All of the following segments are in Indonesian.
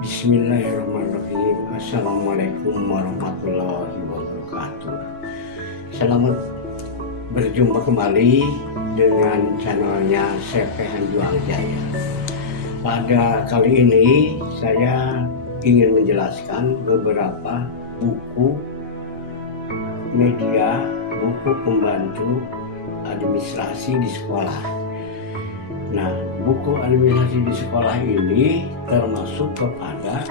Bismillahirrahmanirrahim. Assalamualaikum warahmatullahi wabarakatuh. Selamat berjumpa kembali dengan channelnya Serpehan Juang Jaya. Pada kali ini saya ingin menjelaskan beberapa buku media, buku pembantu administrasi di sekolah. Nah, buku administrasi di sekolah ini termasuk kepada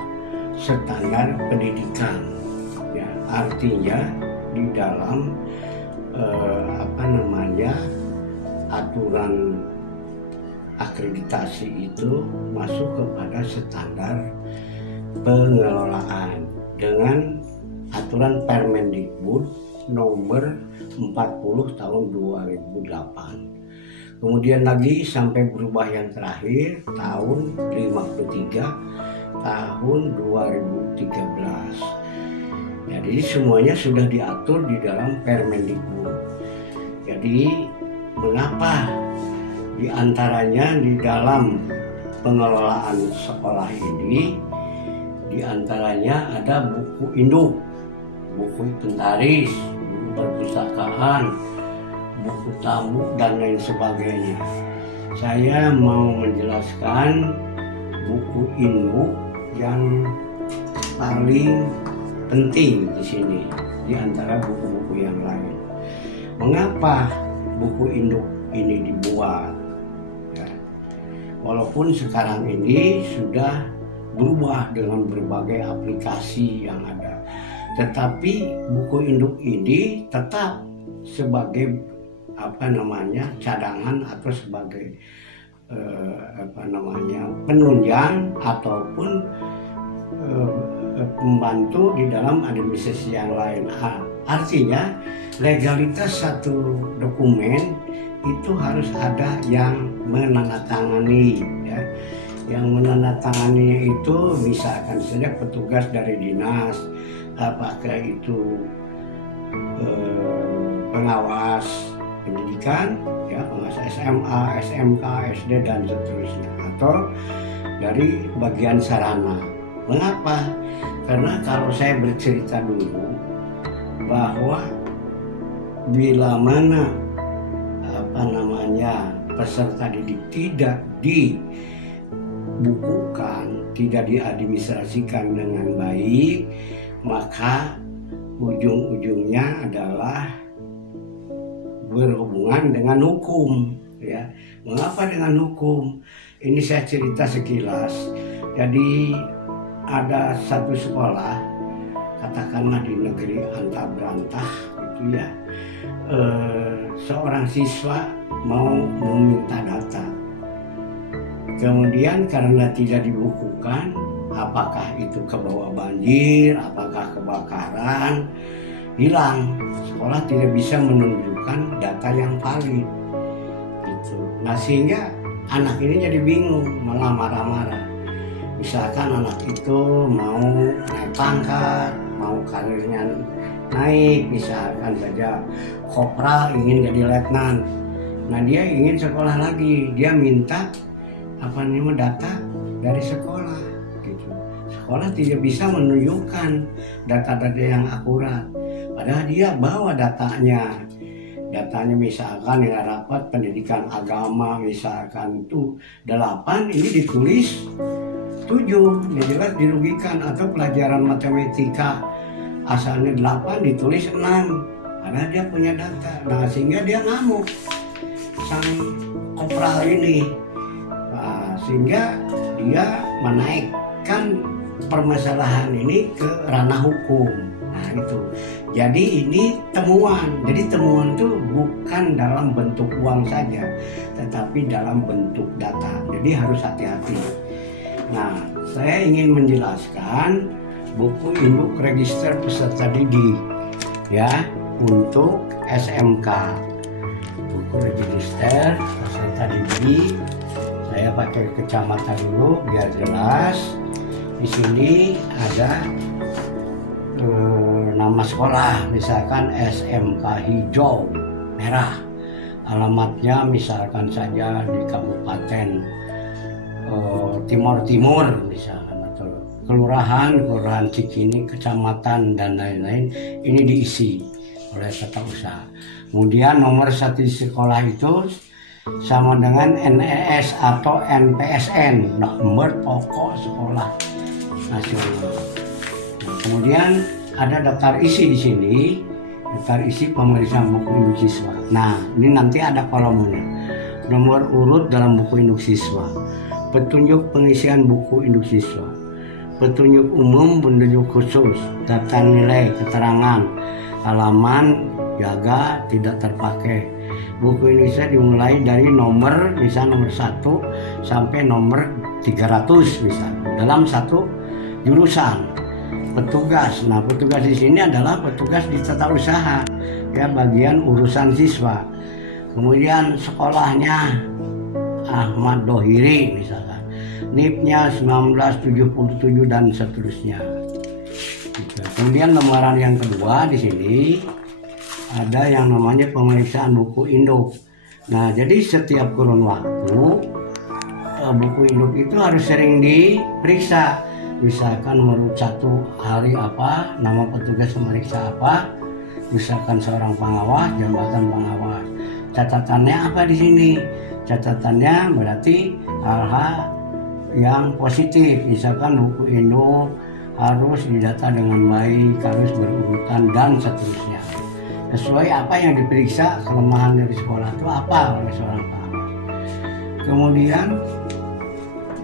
standar pendidikan. Ya, artinya di dalam aturan akreditasi itu masuk kepada standar pengelolaan dengan aturan Permendikbud nomor 40 tahun 2008. Kemudian lagi sampai berubah yang terakhir tahun 53 tahun 2013. Jadi semuanya sudah diatur di dalam Permendikbud. Jadi mengapa di antaranya di dalam pengelolaan sekolah ini di antaranya ada buku induk, buku inventaris, buku perpustakaan, buku tamu dan lain sebagainya. Saya mau menjelaskan buku induk yang paling penting di sini di antara buku-buku yang lain. Mengapa buku induk ini dibuat? Ya. Walaupun sekarang ini sudah berubah dengan berbagai aplikasi yang ada, tetapi buku induk ini tetap sebagai cadangan atau sebagai penunjang ataupun pembantu di dalam administrasi yang lain. Artinya legalitas satu dokumen itu harus ada yang menandatangani, ya. Yang menandatangani itu misalkan saja petugas dari dinas, apakah itu pengawas pendidikan, ya, pengawas SMA, SMK, SD dan seterusnya, atau dari bagian sarana. Mengapa? Karena kalau saya bercerita dulu bahwa bila mana peserta didik tidak dibukukan, tidak diadministrasikan dengan baik, maka ujung-ujungnya adalah berhubungan dengan hukum, ya. Mengapa dengan hukum? Ini saya cerita sekilas. Jadi ada satu sekolah, katakanlah di negeri antah berantah gitu ya, seorang siswa mau meminta data. Kemudian karena tidak dibukukan, apakah itu kebawa banjir, apakah kebakaran, hilang. Sekolah tidak bisa menunjukkan data yang valid gitu. Nah, sehingga anak ini jadi bingung, malah marah-marah. Misalkan anak itu mau naik pangkat, mau karirnya naik, misalkan saja kopral ingin jadi letnan. Nah, dia ingin sekolah lagi, dia minta data dari sekolah gitu. Sekolah tidak bisa menunjukkan data-data yang akurat. Padahal dia bawa datanya misalkan yang rapat pendidikan agama misalkan itu 8, ini ditulis 7, ya jelas dirugikan. Atau pelajaran matematika asalnya 8 ditulis 6, karena dia punya data. Nah, sehingga dia ngamuk sang kopral ini. Nah, sehingga dia menaikkan permasalahan ini ke ranah hukum. Nah, itu. Jadi ini temuan. Jadi temuan itu bukan dalam bentuk uang saja, tetapi dalam bentuk data. Jadi harus hati-hati. Nah, saya ingin menjelaskan buku induk register peserta didik, ya, untuk SMK. Buku register peserta didik. Saya pakai kacamata dulu biar jelas. Di sini ada nama sekolah, misalkan SMK Hijau Merah. Alamatnya misalkan saja di Kabupaten Timur Timur misalkan, atau kelurahan Cikini, kecamatan dan lain-lain, ini diisi oleh tata usaha. Kemudian nomor statistik sekolah itu sama dengan NES atau NPSN, nomor pokok sekolah nasional. Nah, kemudian ada daftar isi di sini, daftar isi pemeriksaan buku induk siswa. Nah, ini nanti ada kolomnya. Nomor urut dalam buku induk siswa, petunjuk pengisian buku induk siswa, petunjuk umum, petunjuk khusus, daftar nilai, keterangan, halaman, jaga, tidak terpakai. Buku Indonesia dimulai dari nomor, misalnya nomor 1 sampai nomor 300 misalnya, dalam satu jurusan. Petugas, nah petugas di sini adalah petugas di tata usaha, ya, bagian urusan siswa. Kemudian sekolahnya Ahmad Dohiri misalkan, NIP-nya 1977 dan seterusnya. Kemudian lembaran yang kedua di sini ada yang namanya pemeriksaan buku induk. Nah, jadi setiap kurun waktu buku induk itu harus sering diperiksa. Misalkan menurut 1 hari apa, nama petugas memeriksa apa, misalkan seorang pengawas, jabatan pengawas. Catatannya apa di sini? Catatannya berarti hal-hal yang positif, misalkan buku induk harus didata dengan baik, harus berurutan dan seterusnya. Sesuai apa yang diperiksa, kelemahan dari sekolah itu apa oleh seorang pengawas. Kemudian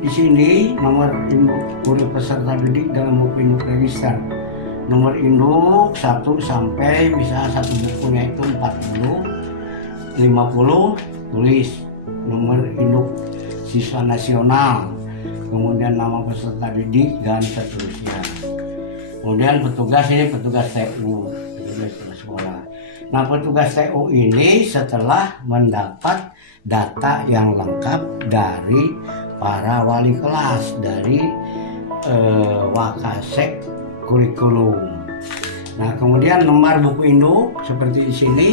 di sini nomor induk urut peserta didik dalam buku induk register. Nomor induk 1 sampai misalnya satu bukunya itu 40, 50 tulis nomor induk siswa nasional, kemudian nama peserta didik dan seterusnya. Kemudian petugas ini petugas TU, petugas sekolah. Nah, petugas TU ini setelah mendapat data yang lengkap dari para wali kelas, dari Wakasek kurikulum. Nah, kemudian nomor buku induk seperti di sini,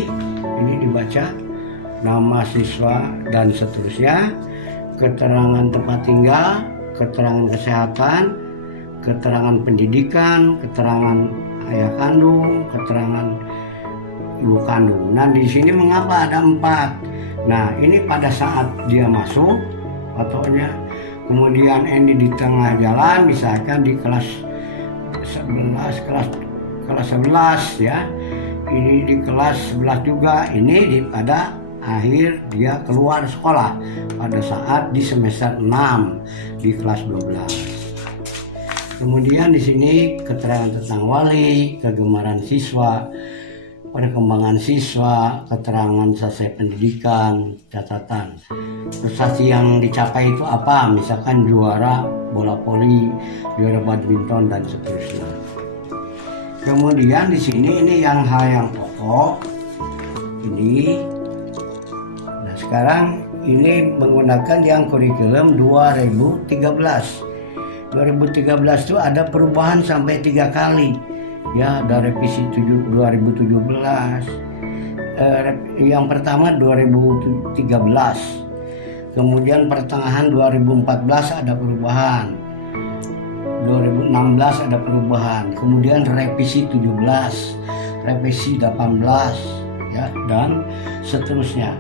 ini dibaca nama siswa dan seterusnya, keterangan tempat tinggal, keterangan kesehatan, keterangan pendidikan, keterangan ayah kandung, keterangan ibu kandung. Nah, di sini mengapa ada 4? Nah, ini pada saat dia masuk fotonya, kemudian ini di tengah jalan, misalkan di kelas 11, kelas 11 ya, ini di kelas 11 juga, ini pada akhir dia keluar sekolah pada saat di semester 6 di kelas 12. Kemudian di sini keterangan tentang wali, kegemaran siswa, perkembangan siswa, keterangan selesai pendidikan, catatan prestasi yang dicapai itu apa, misalkan juara bola voli, juara badminton dan seterusnya. Kemudian di sini ini yang hal yang pokok ini. Nah, sekarang ini menggunakan yang kurikulum 2013. 2013 itu ada perubahan sampai 3 kali. Ya, ada revisi 2017, yang pertama 2013, kemudian pertengahan 2014 ada perubahan, 2016 ada perubahan, kemudian revisi 17, revisi 18, ya, dan seterusnya.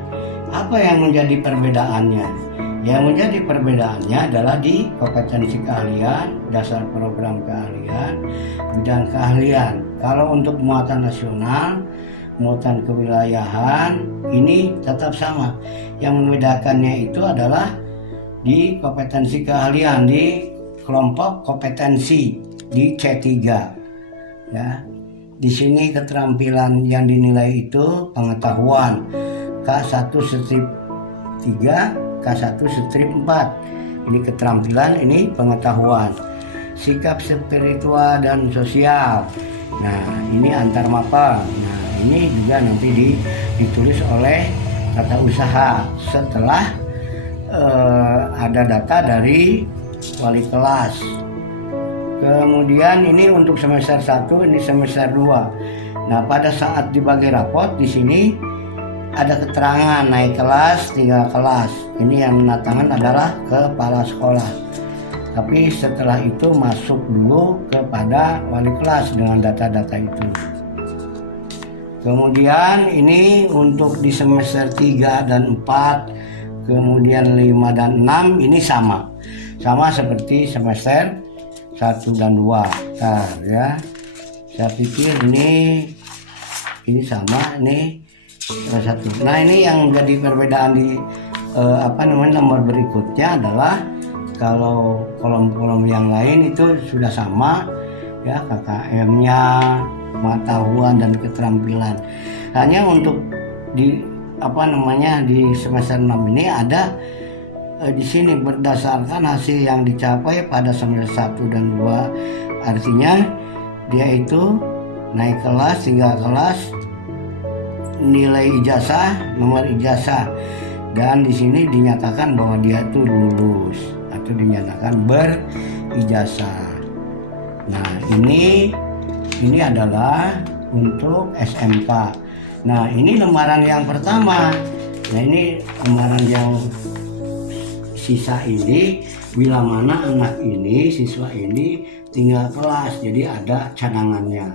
Apa yang menjadi perbedaannya? Yang menjadi perbedaannya adalah di kompetensi keahlian, dasar program keahlian, bidang keahlian. Kalau untuk muatan nasional, muatan kewilayahan, ini tetap sama. Yang membedakannya itu adalah di kompetensi keahlian, di kelompok kompetensi di C3. Ya. Di sini keterampilan yang dinilai itu pengetahuan K1 strip 3, K1 strip 4. Ini keterampilan, ini pengetahuan. Sikap spiritual dan sosial. Nah, ini antar mapel. Nah, ini juga nanti ditulis oleh tata usaha setelah ada data dari wali kelas. Kemudian ini untuk semester 1, ini semester 2. Nah, pada saat dibagi rapot di sini ada keterangan naik kelas, tinggal kelas. Ini yang menandatangan adalah kepala sekolah. Tapi setelah itu masuk dulu kepada wali kelas dengan data-data itu. Kemudian ini untuk di semester 3 dan 4, kemudian 5 dan 6 ini sama seperti semester 1 dan 2. Nah, ya. Saya pikir ini sama ini satu. Nah, ini yang jadi perbedaan di nomor berikutnya adalah kalau kolom-kolom yang lain itu sudah sama ya, KKM-nya, pengetahuan dan keterampilan. Hanya untuk di di semester 6 ini ada di sini berdasarkan hasil yang dicapai pada semester 1 dan 2. Artinya dia itu naik kelas, tinggal kelas, nilai ijazah, nomor ijazah, dan di sini dinyatakan bahwa dia itu lulus atau dinyatakan berijazah. Nah, ini adalah untuk SMK. Nah, ini lembaran yang pertama. Nah, ini lembaran yang sisa ini bila mana anak ini, siswa ini tinggal kelas, jadi ada cadangannya.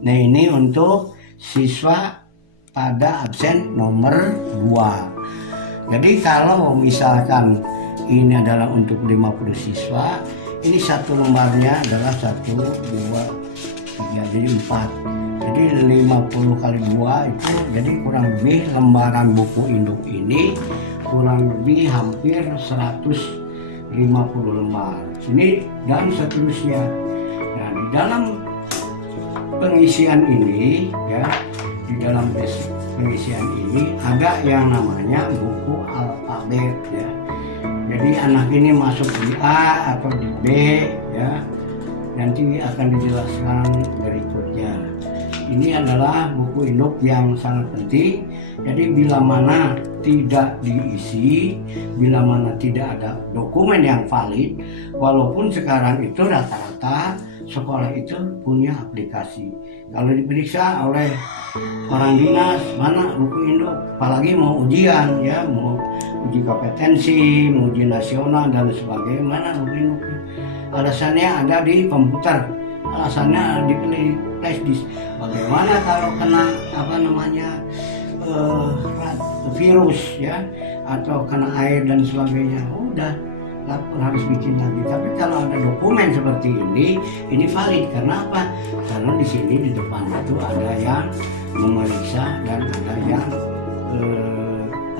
Nah, ini untuk siswa pada absen nomor 2. Jadi kalau misalkan ini adalah untuk 50 siswa, ini satu lembarnya adalah 1, 2, 3, jadi 4. Jadi 50 kali 2 itu jadi kurang lebih lembaran buku induk ini kurang lebih hampir 150 lembar. Ini dan seterusnya. Nah, di dalam pengisian ini ya, di dalam pengisian ini ada yang namanya buku alfabet ya. Jadi anak ini masuk di A atau di B ya. Nanti akan dijelaskan berikutnya. Ini adalah buku induk yang sangat penting. Jadi bila mana tidak diisi, bila mana tidak ada dokumen yang valid, walaupun sekarang itu rata-rata sekolah itu punya aplikasi. Kalau diperiksa oleh orang dinas, mana buku induk, apalagi mau ujian ya, mau uji kompetensi, mau uji nasional dan sebagainya, mana buku induknya? Alasannya ada di komputer, alasannya di flash disk. Bagaimana kalau kena virus ya, atau kena air dan sebagainya? Udah, lapor harus bikin lagi. Tapi kalau ada dokumen seperti ini valid. Karena apa? Karena di sini di depan itu ada yang memeriksa dan ada yang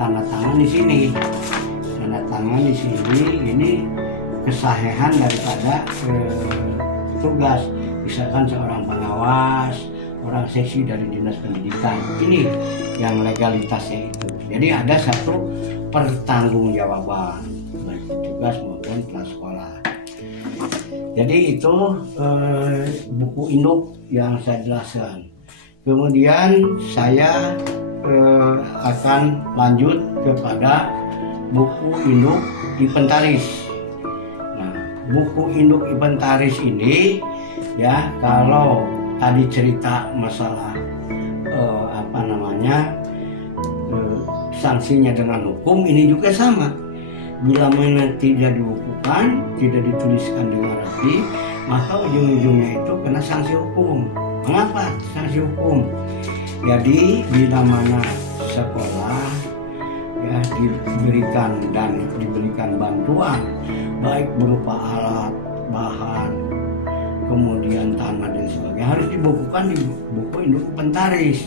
tanda tangan di sini. Tanda tangan di sini ini kesahihan daripada tugas. Misalkan seorang pengawas, orang seksi dari dinas pendidikan, ini yang legalitasnya itu. Jadi ada satu pertanggungjawaban baik tugas maupun prasekolah. Jadi itu buku induk yang saya jelaskan. Kemudian saya akan lanjut kepada buku induk inventaris. Nah, buku induk inventaris ini ya, kalau tadi cerita masalah sanksinya dengan hukum, ini juga sama. Bila mana tidak dibukukan, tidak dituliskan dengan rapi, maka ujung-ujungnya itu kena sanksi hukum. Mengapa sanksi hukum? Jadi bila mana sekolah ya diberikan bantuan baik berupa alat, bahan, kemudian tanah dan sebagainya, harus dibukukan di buku induk inventaris.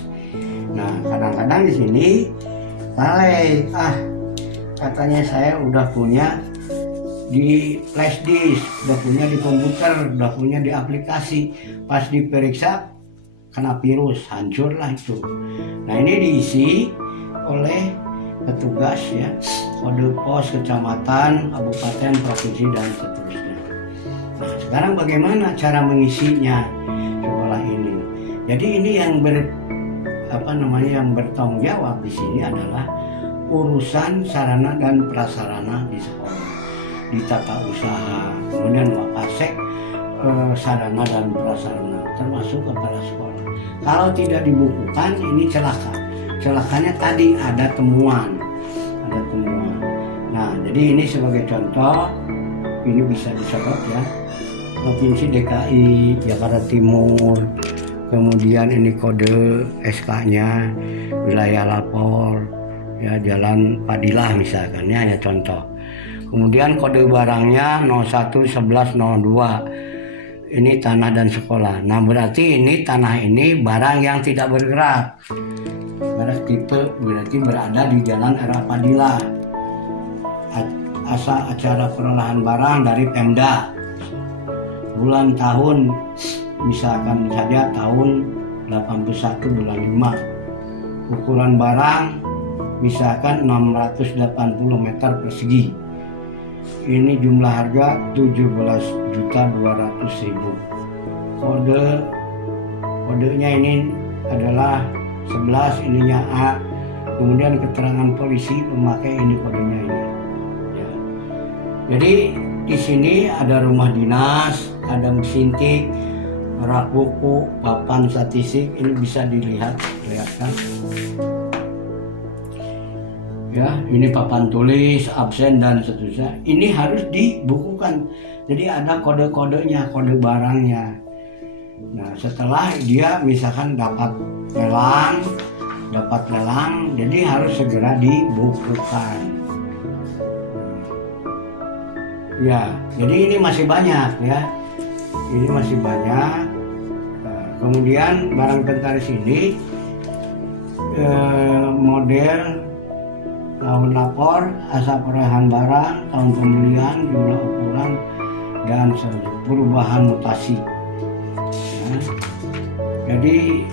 Nah, kadang-kadang di sini katanya saya udah punya di flash disk, udah punya di komputer, udah punya di aplikasi, pas diperiksa kena virus, hancurlah itu. Nah, ini diisi oleh petugas ya, kode pos kecamatan, kabupaten, provinsi dan seterusnya. Nah, sekarang bagaimana cara mengisinya sekolah ini? Jadi ini yang yang bertanggung jawab di sini adalah urusan sarana dan prasarana di sekolah, di tata usaha, kemudian wakasek sarana dan prasarana, termasuk kepala sekolah. Kalau tidak dibukukan, ini celaka. Celakanya tadi ada temuan. Nah, jadi ini sebagai contoh ini bisa disedot ya. Provinsi DKI, Jakarta Timur, kemudian ini kode SK-nya, wilayah lapor, ya Jalan Fadilah misalkan ya, hanya contoh. Kemudian kode barangnya 011102, ini tanah dan sekolah. Nah berarti ini tanah ini barang yang tidak bergerak, barang tipe berarti berada di Jalan Era Fadilah. Asal acara perolahan barang dari Pemda, bulan tahun misalkan saja tahun 81 bulan 5, ukuran barang misalkan 680 meter persegi, ini jumlah harga 17.200.000. Kodenya ini adalah 11, ininya A, kemudian keterangan polisi pemakai ini kodenya ini ya. Jadi di sini ada rumah dinas, ada mesin tik, rak buku, papan statistik, ini bisa lihatkan. Ya, ini papan tulis, absen dan seterusnya. Ini harus dibukukan. Jadi ada kode-kodenya, kode barangnya. Nah, setelah dia misalkan dapat lelang, jadi harus segera dibukukan. Ya, jadi ini masih banyak ya. Ini masih banyak. Kemudian barang inventaris ini model, tahun lapor, asal perolehan barang, tahun pembelian, jumlah ukuran, dan perubahan mutasi. Ya. Jadi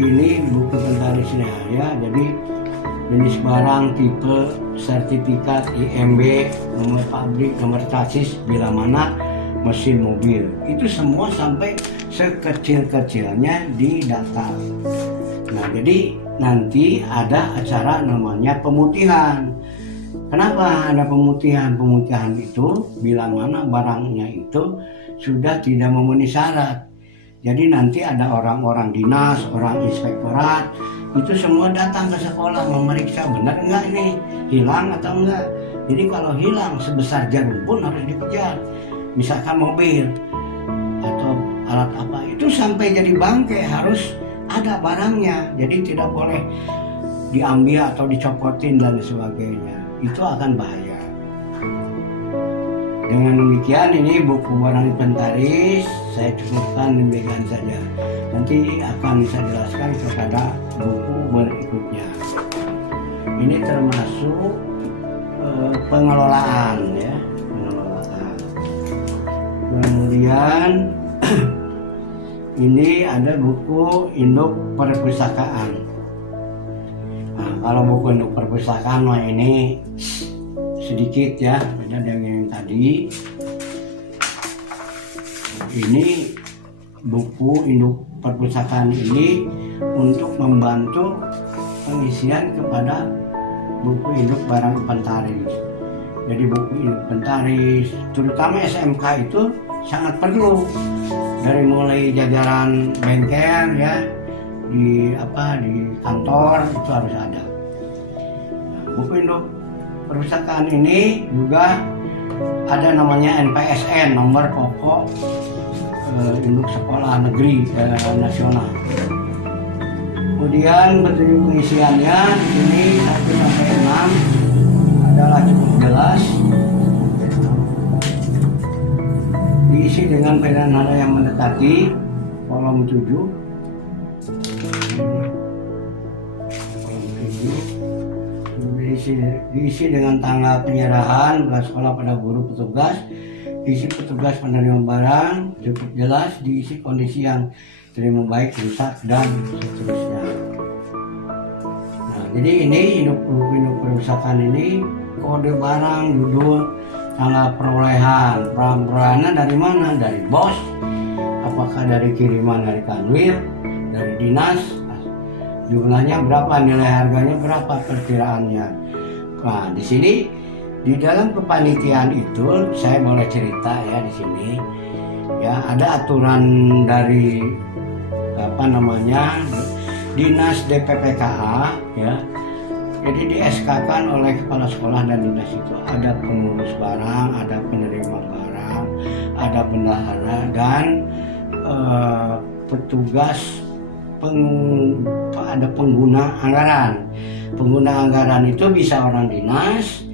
ini buku inventarisnya ya. Jadi jenis barang, tipe, sertifikat, IMB, nomor pabrik, nomor chassis, bila mana mesin mobil, itu semua sampai sekecil-kecilnya didata. Nah jadi nanti ada acara namanya pemutihan. Kenapa ada pemutihan? Pemutihan itu bila mana barangnya itu sudah tidak memenuhi syarat. Jadi nanti ada orang-orang dinas, orang inspektorat, itu semua datang ke sekolah memeriksa benar enggak ini hilang atau enggak. Jadi kalau hilang sebesar jarum pun harus dikejar. Misalkan mobil atau alat apa itu sampai jadi bangkai harus ada barangnya. Jadi tidak boleh diambil atau dicopotin dan sebagainya. Itu akan bahaya. Dengan demikian ini buku barang inventaris saya cukupkan demikian saja. Nanti akan saya jelaskan kepada buku berikutnya. Ini termasuk pengelolaan ya, pengelolaan. Kemudian ini ada buku induk perpustakaan. Nah, kalau buku induk perpustakaan ini sedikit ya, beda dengan yang tadi. Ini buku induk perpustakaan ini untuk membantu pengisian kepada buku induk barang inventaris. Jadi buku induk inventaris, terutama SMK itu sangat perlu. Dari mulai jajaran bengkel ya, di kantor itu harus ada. Nah, buku induk perpustakaan ini juga ada namanya NPSN, nomor pokok induk sekolah negeri nasional. Kemudian bentuk pengisiannya ini 1 sampai 6 adalah cukup jelas. Diisi dengan pilihan nada yang mendekati kolom 7. Diisi dengan tanggal penyerahan sekolah pada guru petugas, diisi petugas penerima barang, cukup jelas, diisi kondisi yang terima baik, rusak, dan seterusnya. Nah, jadi ini induk perpustakaan ini kode barang, judul, tanggal perolehan. Perolehannya dari mana? Dari bos, apakah dari kiriman dari kanwil, dari dinas, jumlahnya berapa, nilai harganya berapa, perkiraannya. Nah, di sini di dalam kepanitiaan itu saya boleh cerita ya di sini. Ya, ada aturan dari Dinas DPPKA ya. Jadi di SK-kan oleh kepala sekolah dan dinas itu ada pengurus barang, ada penerima ada bendahara dan petugas ada pengguna anggaran. Pengguna anggaran itu bisa orang dinas,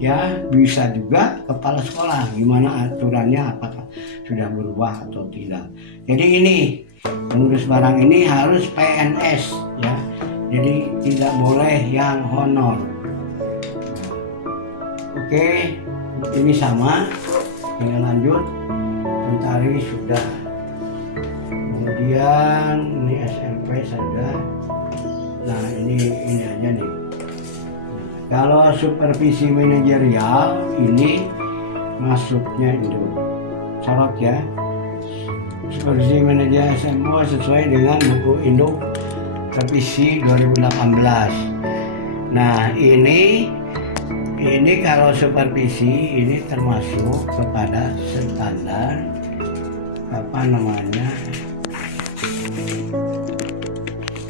ya bisa juga kepala sekolah. Gimana aturannya, apakah sudah berubah atau tidak. Jadi ini pengurus barang ini harus PNS, ya. Jadi tidak boleh yang honor. Oke, ini sama. Tinggal lanjut. Mentari sudah. Kemudian ini SMP sudah. Nah ini aja nih. Kalau supervisi manajerial ini masuknya itu sorot ya. Supervisi manajerial semua sesuai dengan buku induk revisi 2018. Nah ini kalau supervisi ini termasuk kepada standar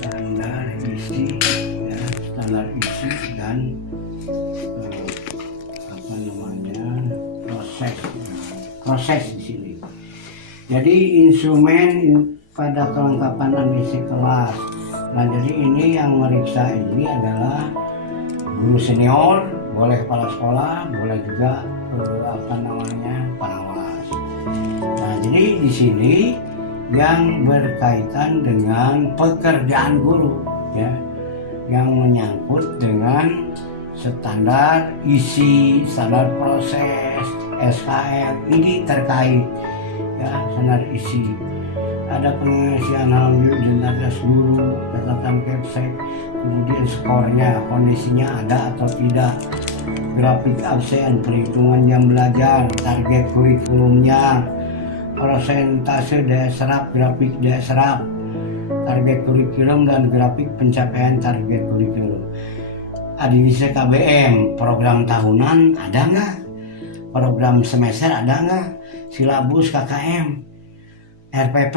standar isi dan proses di sini. Jadi instrumen pada kelengkapan admisi kelas. Nah jadi ini yang meriksa ini adalah guru senior, boleh kepala sekolah, boleh juga pengawas. Nah jadi di sini yang berkaitan dengan pekerjaan guru, ya, yang menyangkut dengan standar isi, standar proses, SKF ini terkait, ya, standar isi. Ada pengisian alhamdulillah atas guru, catatan capsek, kemudian skornya, kondisinya ada atau tidak, grafik absen, perhitungan jam belajar, target kurikulumnya, persentase daya serap, grafik daya serap, target kurikulum dan grafik pencapaian target kurikulum. Admisi KBM, program tahunan ada nggak? Program semester ada nggak? Silabus KKM, RPP.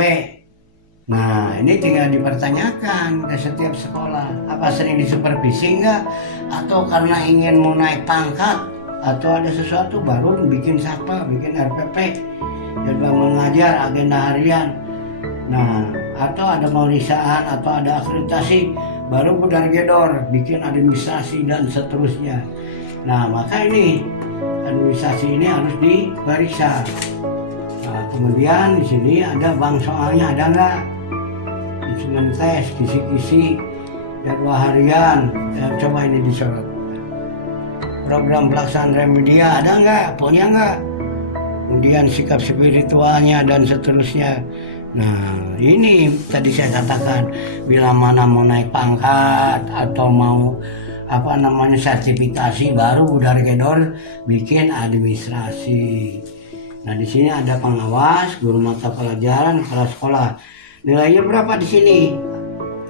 Nah ini tinggal dipertanyakan ke setiap sekolah. Apa sering disupervisi nggak? Atau karena ingin mau naik pangkat? Atau ada sesuatu baru bikin SAPA, bikin RPP, jadwal mengajar, agenda harian. Nah atau ada pemeriksaan atau ada akreditasi, baru budar gedor, bikin administrasi dan seterusnya. Nah maka ini administrasi ini harus diperiksa. Nah, kemudian di sini ada bank soalnya ada nggak? Instrumen tes, kisi-kisi, jadwal harian. Ya, coba ini disorot. Program pelaksanaan remedia ada nggak? Punya nggak? Kemudian sikap spiritualnya dan seterusnya. Nah ini tadi saya katakan, bila mana mau naik pangkat atau mau sertifikasi, baru budar gedor bikin administrasi. Nah di sini ada pengawas, guru mata pelajaran, kepala sekolah. Nilainya berapa di sini?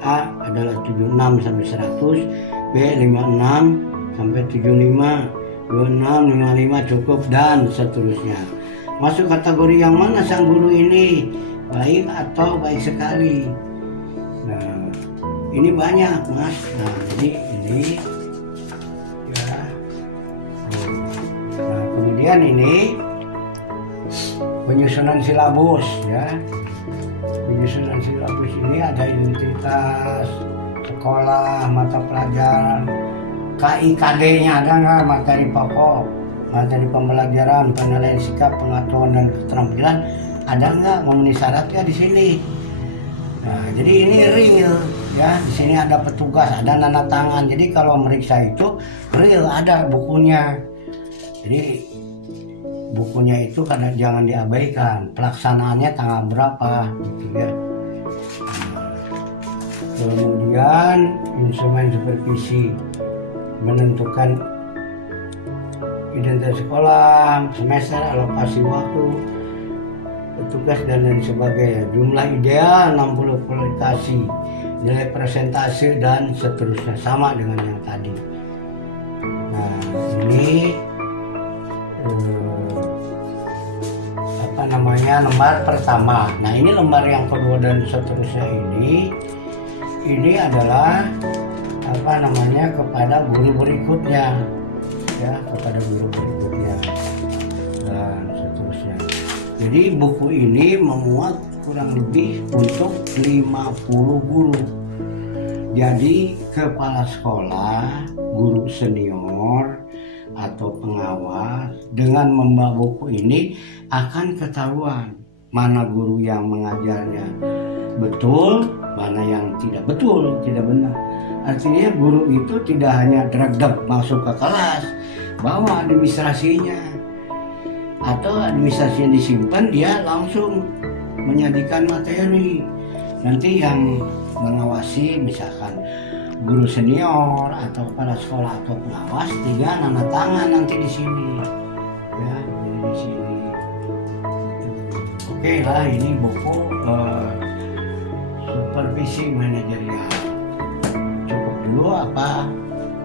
A adalah 76 sampai 100, B 56 sampai 75, 26, 55 cukup dan seterusnya. Masuk kategori yang mana sang guru ini? Baik atau baik sekali. Nah ini banyak mas. Nah jadi ini ya. Nah kemudian ini penyusunan silabus, ya. Penyusunan silabus ini ada identitas sekolah, mata pelajaran, KIKD-nya ada nggak, materi pokok, materi pembelajaran, penilaian sikap, pengetahuan dan keterampilan ada nggak, memenuhi syaratnya di sini. Nah jadi ini real, ya. Di sini ada petugas, ada tanda tangan. Jadi kalau meriksa itu real, ada bukunya. Jadi bukunya itu karena jangan diabaikan, pelaksanaannya tanggal berapa gitu ya. Kemudian instrumen supervisi menentukan identitas sekolah, semester, alokasi waktu, petugas dan lain sebagainya. Jumlah ideal 60 kualifikasi, nilai persentase dan seterusnya, sama dengan yang tadi. Nah ini lembar pertama. Nah ini lembar yang kedua dan seterusnya ini adalah kepada guru berikutnya, ya, kepada guru berikutnya dan seterusnya. Jadi buku ini memuat kurang lebih untuk 50 guru. Jadi kepala sekolah, guru senior atau pengawas dengan membawa buku ini akan ketahuan mana guru yang mengajarnya betul, mana yang tidak betul, tidak benar. Artinya guru itu tidak hanya drag-drag masuk ke kelas, bawa administrasinya, atau administrasinya disimpan, dia langsung menyajikan materi. Nanti yang mengawasi misalkan guru senior atau kepala sekolah atau pengawas, tinggal tanda tangan nanti di sini, ya, di sini. Oke lah, ini buku supervisi manajerial. Cukup dulu apa?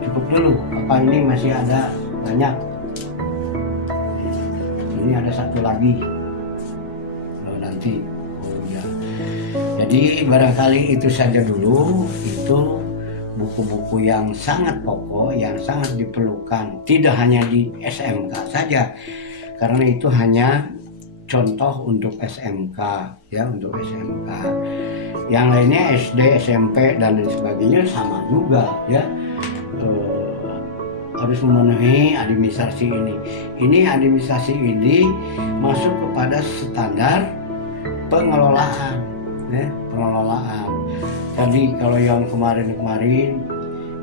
Cukup dulu. Apa ini masih ada banyak? Ini ada satu lagi. Nanti. Oh ya. Jadi barangkali itu saja dulu. Itu buku-buku yang sangat pokok, yang sangat diperlukan. Tidak hanya di SMK saja. Karena itu hanya contoh untuk SMK, ya, untuk SMK. Yang lainnya SD, SMP dan lain sebagainya sama juga, ya, harus memenuhi administrasi ini. Ini administrasi ini masuk kepada standar pengelolaan, ya, pengelolaan. Tadi kalau yang kemarin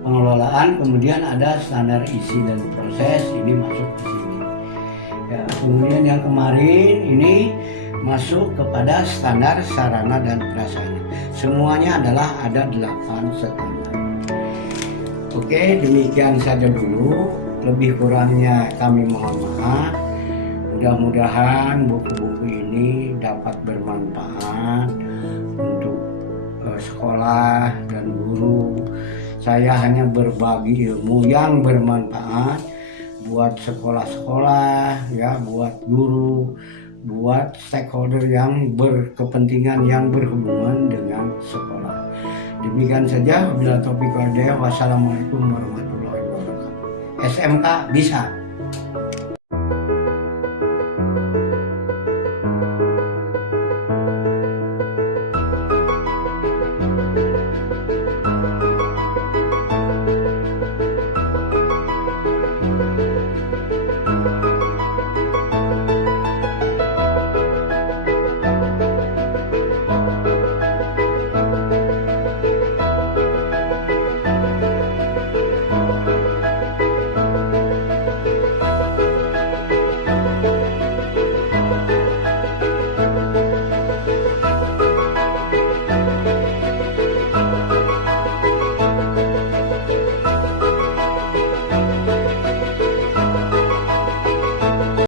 pengelolaan, kemudian ada standar isi dan proses, ini masuk ke sini. Ya, kemudian yang kemarin ini masuk kepada standar sarana dan prasarana. Semuanya adalah ada 8 standar. Oke, demikian saja dulu. Lebih kurangnya kami mohon maaf. Mudah-mudahan buku-buku ini dapat bermanfaat untuk sekolah dan guru. Saya hanya berbagi ilmu yang bermanfaat buat sekolah-sekolah, ya, buat guru, buat stakeholder yang berkepentingan, yang berhubungan dengan sekolah. Demikian saja. Wabillahi taufiq wal hidayah. Wassalamualaikum warahmatullahi wabarakatuh. SMK bisa.